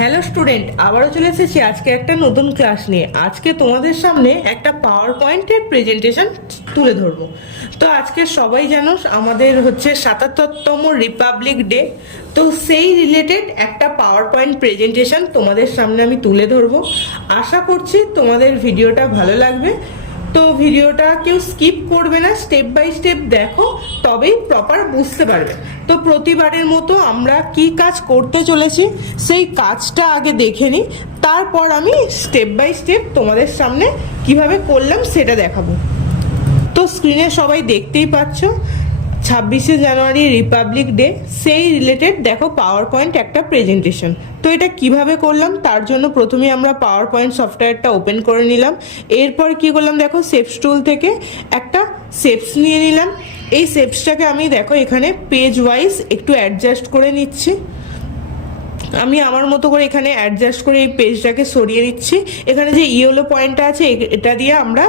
Hello student, আবারও চলে এসেছি আজকে একটা নতুন ক্লাস নিয়ে। আজকে তোমাদের সামনে একটা পাওয়ার পয়েন্টের প্রেজেন্টেশন তুলে ধরবো। তো আজকে সবাই জানো আমাদের হচ্ছে ৭৭তম রিপাবলিক ডে। তো সেই রিলেটেড একটা পাওয়ার পয়েন্ট প্রেজেন্টেশন তোমাদের সামনে আমি তুলে ধরবো। আশা করছি তোমাদের ভিডিওটা ভালো লাগবে। তো ভিডিওটা কেউ স্কিপ করবে না, স্টেপ বাই স্টেপ দেখো, তবেই প্রপার বুঝতে পারবে। তো প্রতিবারের মতো আমরা কি কাজ করতে চলেছি সেই কাজটা আগে দেখে নিই, তারপর আমি স্টেপ বাই স্টেপ তোমাদের সামনে কিভাবে করলাম সেটা দেখাবো। তো স্ক্রিনে সবাই দেখতেই পাচ্ছ ২৬শে জানুয়ারি রিপাবলিক ডে, সেই রিলেটেড দেখো পাওয়ার পয়েন্ট একটা প্রেজেন্টেশন। তো এটা কিভাবে করলাম তার জন্য প্রথমে আমরা পাওয়ার পয়েন্ট সফটওয়্যারটা ওপেন করে নিলাম। এরপর কি করলাম দেখো, শেপস টুল থেকে একটা শেপস নিয়ে নিলাম। এই শেপসটাকে আমি দেখো এখানে পেজ ওয়াইজ একটু অ্যাডজাস্ট করে নিচ্ছি। আমি আমার মতো করে এখানে অ্যাডজাস্ট করে এই পেজটাকে সরিয়ে নিচ্ছি। এখানে যে ইয়েলো পয়েন্টটা আছে এটা দিয়ে আমরা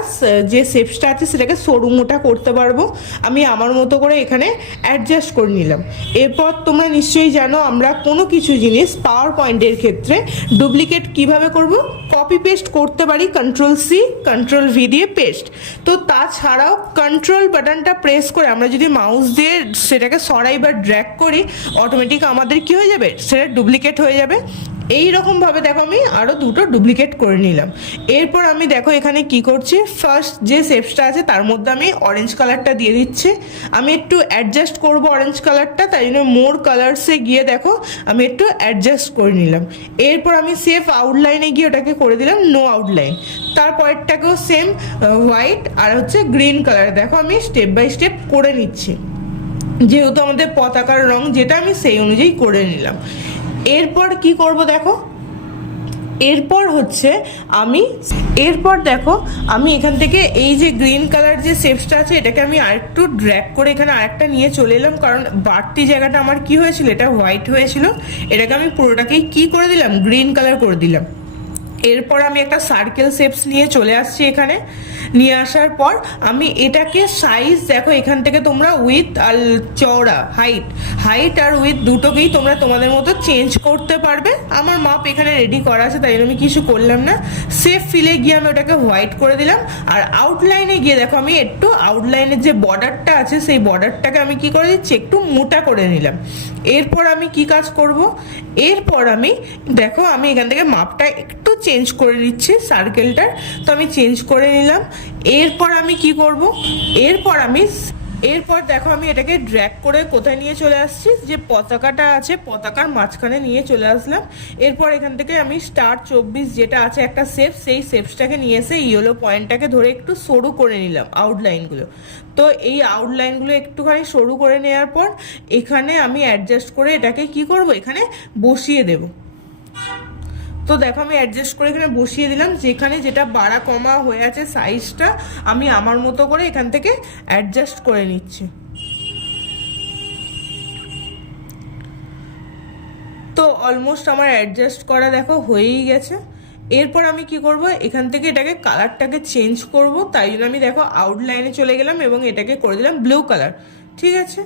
যে শেপসটা আছে সেটাকে সরু মোটা করতে পারবো। আমি আমার মতো করে এখানে অ্যাডজাস্ট করে নিলাম। এরপর তোমরা নিশ্চয়ই জানো আমরা কোনো কিছু জিনিস পাওয়ার পয়েন্টের ক্ষেত্রে ডুপ্লিকেট কিভাবে করব, কপি পেস্ট করতে পারি কন্ট্রোল-C কন্ট্রোল-V দিয়ে পেস্ট। তো তাছাড়াও কন্ট্রোল বাটনটা প্রেস করে আমরা যদি মাউস দিয়ে সেটাকে সরাই বা ড্র্যাগ করি, অটোমেটিক আমাদের কি হয়ে যাবে, সেটা ডুপ্লিকেট হয়ে যাবে। এই রকম ভাবে দেখো আমি আরো দুটো ডুপ্লিকেট করে নিলাম। এরপর আমি দেখো এখানে কি করছি, ফার্স্ট যে শেপসটা আছে তার মধ্যে আমি অরেঞ্জ কালারটা দিয়ে দিচ্ছি। আমি একটু অ্যাডজাস্ট করব অরেঞ্জ কালারটা, তাই জন্য মোর কালারসে গিয়ে দেখো আমি একটু অ্যাডজাস্ট করে নিলাম। এরপর আমি সেফ আউটলাইনে গিয়ে ওটাকে করে দিলাম নো আউটলাইন। তারপরেরটাকেও সেম হোয়াইট আর হচ্ছে গ্রিন কালার দেখো আমি স্টেপ বাই স্টেপ করে নিচ্ছি, যেহেতু আমাদের পতাকার রং যেটা আমি সেই অনুযায়ী করে নিলাম। এরপর কি করব দেখো, এরপর দেখো আমি এখান থেকে এই যে গ্রিন কালার যে শেপসটা আছে এটাকে আমি আরেকটু ড্র্যাগ করে এখানে আরেকটা নিয়ে চলে এলাম, কারণ বাড়তি জায়গাটা আমার কি হয়েছিল, এটা হোয়াইট হয়েছিল। এটাকে আমি পুরোটাকেই কি করে দিলাম, গ্রিন কালার করে দিলাম। এরপর আমি একটা সার্কেল শেপস নিয়ে চলে আসছি। এখানে নিয়ে আসার পর আমি এটাকে সাইজ দেখো এখান থেকে তোমরা উইথ আর চওড়া হাইট আর উইথ দুটোকেই তোমরা তোমাদের মতো চেঞ্জ করতে পারবে। আমার মাপ এখানে রেডি করা আছে তাই আমি কিছু করলাম না। সেফ ফিলে গিয়ে আমি ওটাকে হোয়াইট করে দিলাম। আর আউটলাইনে গিয়ে দেখো আমি একটু আউটলাইনের যে বর্ডারটা আছে সেই বর্ডারটাকে আমি কি করে দিচ্ছি, একটু মোটা করে নিলাম। এরপর আমি কি কাজ করব, এরপর আমি দেখো আমি এখান থেকে মাপটা একটু চেঞ্জ করে নিচ্ছি সার্কেলটার। তো আমি চেঞ্জ করে নিলাম। এরপর আমি কি করব, এরপর দেখো আমি এটাকে ড্র্যাগ করে কোথায় নিয়ে চলে আসছি, যে পতাকাটা আছে পতাকার মাঝখানে নিয়ে চলে আসলাম। এরপর এখান থেকে আমি স্টার ২৪ যেটা আছে একটা শেপ, সেই শেপসটাকে নিয়ে এসে ইয়েলো পয়েন্টটাকে ধরে একটু সরু করে নিলাম আউটলাইনগুলো। তো এই আউটলাইনগুলো একটুখানি সরু করে নেওয়ার পর এখানে আমি অ্যাডজাস্ট করে এটাকে কি করব, এখানে বসিয়ে দেব। তো দেখো আমি অ্যাডজাস্ট করে এখানে বসিয়ে দিলাম। যেখানে যেটা বাড়া কমা হয়ে আছে সাইজটা আমি আমার মতো করে এখান থেকে অ্যাডজাস্ট করে নিচ্ছি। তো অলমোস্ট আমার অ্যাডজাস্ট করা দেখো হয়েই গেছে। এরপর আমি কি করব, এখান থেকে এটাকে কালারটাকে চেঞ্জ করব, তাই জন্য আমি দেখো আউটলাইনে চলে গেলাম এবং এটাকে করে দিলাম ব্লু কালার। ঠিক আছে,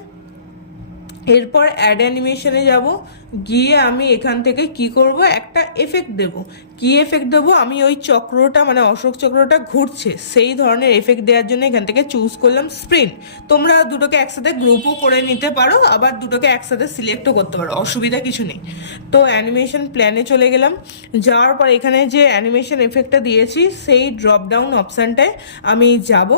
এরপর অ্যাড অ্যানিমেশনে যাব, গিয়ে আমি এখান থেকে কি করব, একটা এফেক্ট দেব। কি এফেক্ট দেবো, আমি ওই চক্রটা মানে অশোক চক্রটা ঘুরছে সেই ধরনের এফেক্ট দেওয়ার জন্য এখান থেকে চুজ করলাম স্প্রিন্ট। তোমরা দুটোকে একসাথে গ্রুপও করে নিতে পারো, আবার দুটোকে একসাথে সিলেক্টও করতে পারো, অসুবিধা কিছু নেই। তো অ্যানিমেশন প্ল্যানে চলে গেলাম। যাওয়ার পর এখানে যে অ্যানিমেশন এফেক্টটা দিয়েছি সেই ড্রপ ডাউন অপশানটায় আমি যাব।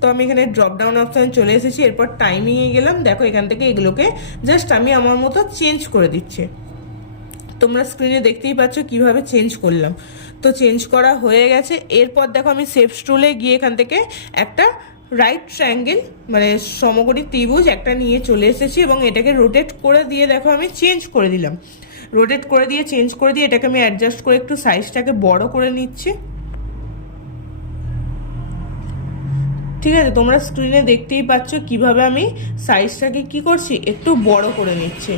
তো আমি এখানে ড্রপ ডাউন অপশানে চলে এসেছি। এরপর টাইমিংয়ে গেলাম, দেখো এখান থেকে এগুলোকে জাস্ট আমি আমার মতো চেঞ্জ করে দিচ্ছি। তোমরা স্ক্রিনে দেখতেই পাচ্ছ কিভাবে চেঞ্জ করলাম। তো চেঞ্জ করা হয়ে গেছে। এরপর দেখো আমি শেপস টুলে গিয়ে এখান থেকে একটা রাইট ট্রায়াঙ্গেল মানে সমকোণী ত্রিভুজ একটা নিয়ে চলে এসেছি এবং এটাকে রোটেট করে দিয়ে দেখো আমি চেঞ্জ করে দিলাম। রোটেট করে দিয়ে চেঞ্জ করে দিয়ে এটাকে আমি অ্যাডজাস্ট করে একটু সাইজটাকে বড় করে নিচ্ছি। ঠিক আছে, তোমরা স্ক্রিনে দেখতেই পাচ্ছ কিভাবে আমি সাইজটাকে কি করছি, একটু বড় করে নিচ্ছি।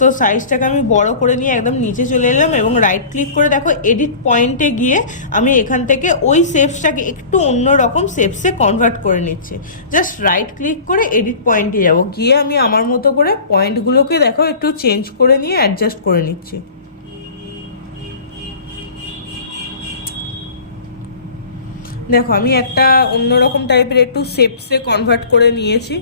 তো সাইজটাকে আমি বড় করে নিয়ে একদম নিচে চলে এলাম এবং রাইট ক্লিক করে দেখো এডিট পয়েন্টে গিয়ে আমি এখান থেকে ওই শেপসটাকে একটু অন্য রকম শেপসে কনভার্ট করে নিচ্ছি। জাস্ট রাইট ক্লিক করে এডিট পয়েন্টে যাব, গিয়ে আমি আমার মতো করে পয়েন্টগুলোকে দেখো একটু চেঞ্জ করে নিয়ে অ্যাডজাস্ট করে নিচ্ছি। দেখো আমি একটা অন্যরকম টাইপের একটু শেপসে কনভার্ট করে নিয়েছি।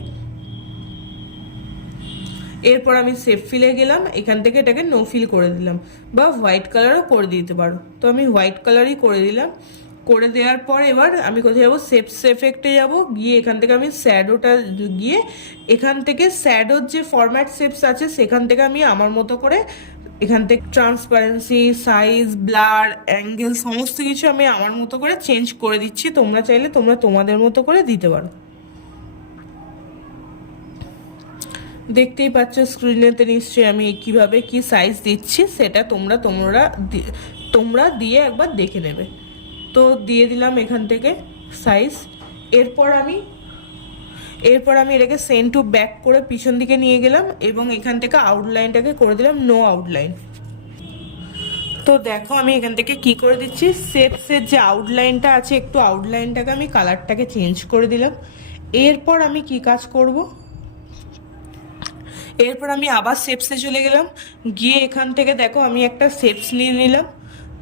এরপর আমি শেপ ফিলে গেলাম, এখান থেকে এটাকে নো ফিল করে দিলাম, বা হোয়াইট কালারও করে দিতে পারো। তো আমি হোয়াইট কালারই করে দিলাম। করে দেওয়ার পর এবার আমি কোথায় যাবো, শেপস এফেক্টে যাব, গিয়ে এখান থেকে আমি শ্যাডোটা গিয়ে এখান থেকে শ্যাডোর যে ফরম্যাট শেপস আছে সেখান থেকে আমি আমার মতো করে এখান থেকে ট্রান্সপারেন্সি, সাইজ, ব্লার, অ্যাঙ্গেল সমস্ত কিছু আমি আমার মতো করে চেঞ্জ করে দিচ্ছি। তোমরা চাইলে তোমরা তোমাদের মতো করে দিতে পারো। দেখতেই পাচ্ছ স্ক্রিনেতে নিশ্চয়ই আমি কিভাবে কি সাইজ দিচ্ছি, সেটা তোমরা দিয়ে একবার দেখে নেবে। তো দিয়ে দিলাম এখান থেকে সাইজ। এরপর আমি এটাকে সেন্ড টু ব্যাক করে পিছন দিকে নিয়ে গেলাম এবং এখান থেকে আউটলাইনটাকে করে দিলাম নো আউটলাইন। তো দেখো আমি এখান থেকে কি করে দিচ্ছি, শেপসের যে আউটলাইনটা আছে একটু আউটলাইনটাকে আমি কালারটাকে চেঞ্জ করে দিলাম। এরপর আমি কি কাজ করব, এরপর আমি আবার শেপসে চলে গেলাম, গিয়ে এখান থেকে দেখো আমি একটা শেপস নিয়ে নিলাম।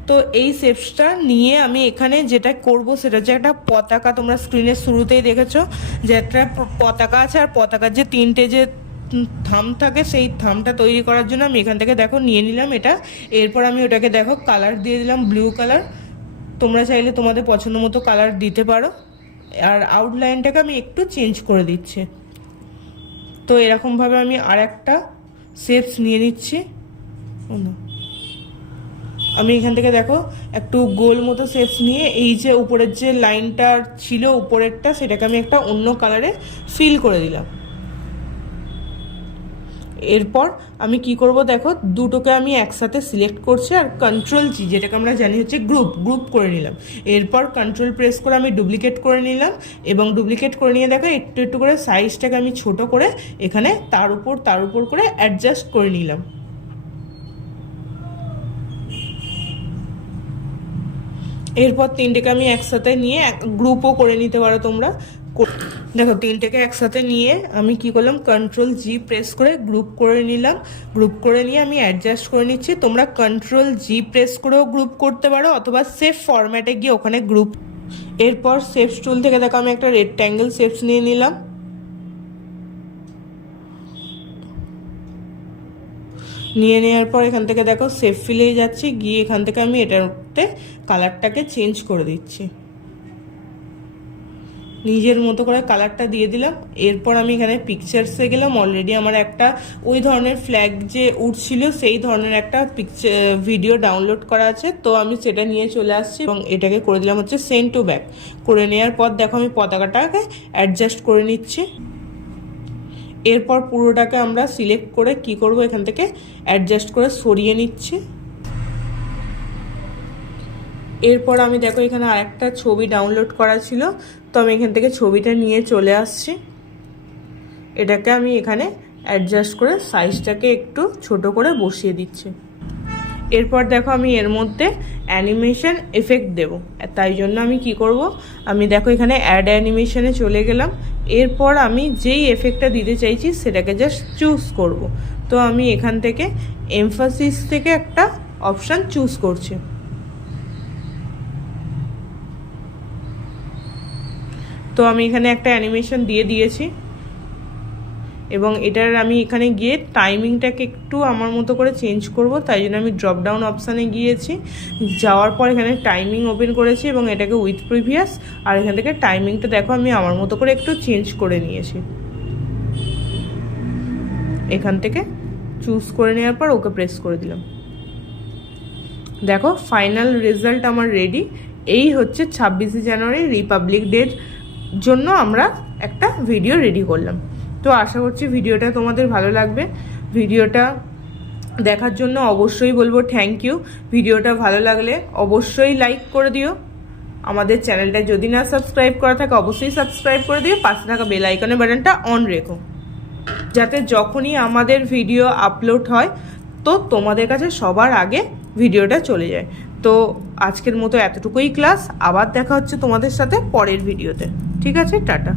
তো এই শেপসটা নিয়ে আমি এখানে যেটা করব সেটা হচ্ছে একটা পতাকা। তোমরা স্ক্রিনের শুরুতেই দেখেছো যে একটা পতাকা আছে, আর পতাকার যে তিনটে যে থাম থাকে সেই থামটা তৈরি করার জন্য আমি এখান থেকে দেখো নিয়ে নিলাম এটা। এরপর আমি ওটাকে দেখো কালার দিয়ে দিলাম ব্লু কালার। তোমরা চাইলে তোমাদের পছন্দ মতো কালার দিতে পারো। আর আউটলাইনটাকে আমি একটু চেঞ্জ করে দিচ্ছি। তো এরকমভাবে আমি আর একটা শেপস নিয়ে নিচ্ছি। আমি এখান থেকে দেখো একটু গোল মতো শেপস নিয়ে এই যে উপরের যে লাইনটা ছিল উপরেরটা সেটাকে আমি একটা অন্য কালারে ফিল করে দিলাম। এরপর আমি কি করব দেখো, দুটোকে আমি একসাথে সিলেক্ট করছি আর কন্ট্রোল জি, যেটাকে আমরা জানি হচ্ছে গ্রুপ করে নিলাম। এরপর কন্ট্রোল প্রেস করে আমি ডুপ্লিকেট করে নিলাম এবং ডুপ্লিকেট করে নিয়ে দেখো একটু একটু করে সাইজটাকে আমি ছোট করে এখানে তার উপর করে অ্যাডজাস্ট করে নিলাম। এরপর তিনটেকে আমি একসাথে নিয়ে গ্রুপও করে নিতে পারো তোমরা। দেখো তিনটেকে একসাথে নিয়ে আমি কি করলাম, কন্ট্রোল জি প্রেস করে গ্রুপ করে নিলাম। গ্রুপ করে নিয়ে আমি অ্যাডজাস্ট করে নিচ্ছি। তোমরা কন্ট্রোল জি প্রেস করেও গ্রুপ করতে পারো অথবা সেফ ফরম্যাটে গিয়ে ওখানে গ্রুপ। এরপর শেপস টুল থেকে দেখো আমি একটা রেক্ট্যাঙ্গেল শেপস নিয়ে নিলাম। নিয়ে নেওয়ার পর এখান থেকে দেখো সেফ ফিলে যাচ্ছি, গিয়ে এখান থেকে আমি এটাতে কালারটাকে চেঞ্জ করে দিচ্ছি, নিজের মতো করে কালারটা দিয়ে দিলাম। এরপর আমি এখানে পিকচার্সে গেলাম। অলরেডি আমার একটা ওই ধরনের ফ্ল্যাগ যে উঠছিল সেই ধরনের একটা ভিডিও ডাউনলোড করা আছে, তো আমি সেটা নিয়ে চলে আসছি এবং এটাকে করে দিলাম হচ্ছে সেন্ড টু ব্যাক। করে নেওয়ার পর দেখো আমি পতাকাটাকে অ্যাডজাস্ট করে নিচ্ছি। এরপর পুরোটাকে আমরা সিলেক্ট করে কি করব, এখান থেকে অ্যাডজাস্ট করে সরিয়ে নিচ্ছি। এরপর আমি দেখো এখানে আরেকটা ছবি ডাউনলোড করা ছিল, তো আমি এখান থেকে ছবিটা নিয়ে চলে আসছি। এটাকে আমি এখানে অ্যাডজাস্ট করে সাইজটাকে একটু ছোট করে বসিয়ে দিচ্ছি। এরপর দেখো আমি এর মধ্যে অ্যানিমেশন এফেক্ট দেব, তাই জন্য আমি কি করব, আমি দেখো এখানে অ্যাড অ্যানিমেশনে চলে গেলাম। এরপর আমি যেই এফেক্টটা দিতে চাইছি সেটাকে জাস্ট চুজ করব। তো আমি এখান থেকে এমফাসিস থেকে একটা অপশান চুজ করছি। তো আমি এখানে একটা অ্যানিমেশন দিয়ে দিয়েছি এবং এটার আমি এখানে গিয়ে টাইমিংটাকে একটু আমার মতো করে চেঞ্জ করব, তাই জন্য আমি ড্রপ ডাউন অপশানে গিয়েছি। যাওয়ার পর এখানে টাইমিং ওপেন করেছি এবং এটাকে উইথ প্রিভিয়াস, আর এখান থেকে টাইমিংটা দেখো আমি আমার মতো করে একটু চেঞ্জ করে নিয়েছি। এখান থেকে চুজ করে নেওয়ার পর ওকে প্রেস করে দিলাম। দেখো ফাইনাল রেজাল্ট আমার রেডি। এই হচ্ছে 26শে জানুয়ারি রিপাবলিক ডের জন্য আমরা একটা ভিডিও রেডি করলাম। তো আশা করছি ভিডিওটা তোমাদের ভালো লাগবে। ভিডিওটা দেখার জন্য অবশ্যই বলবো থ্যাংক ইউ। ভিডিওটা ভালো লাগলে অবশ্যই লাইক করে দিও। আমাদের চ্যানেলটা যদি না সাবস্ক্রাইব করা থাকে অবশ্যই সাবস্ক্রাইব করে দিও। পাশে থাকা বেল আইকনের বাটনটা অন রেখো, যাতে যখনই আমাদের ভিডিও আপলোড হয় তো তোমাদের কাছে সবার আগে ভিডিওটা চলে যায়। তো আজকের মতো এতটুকুই ক্লাস, আবার দেখা হচ্ছে তোমাদের সাথে পরের ভিডিওতে। ঠিক আছে, টাটা।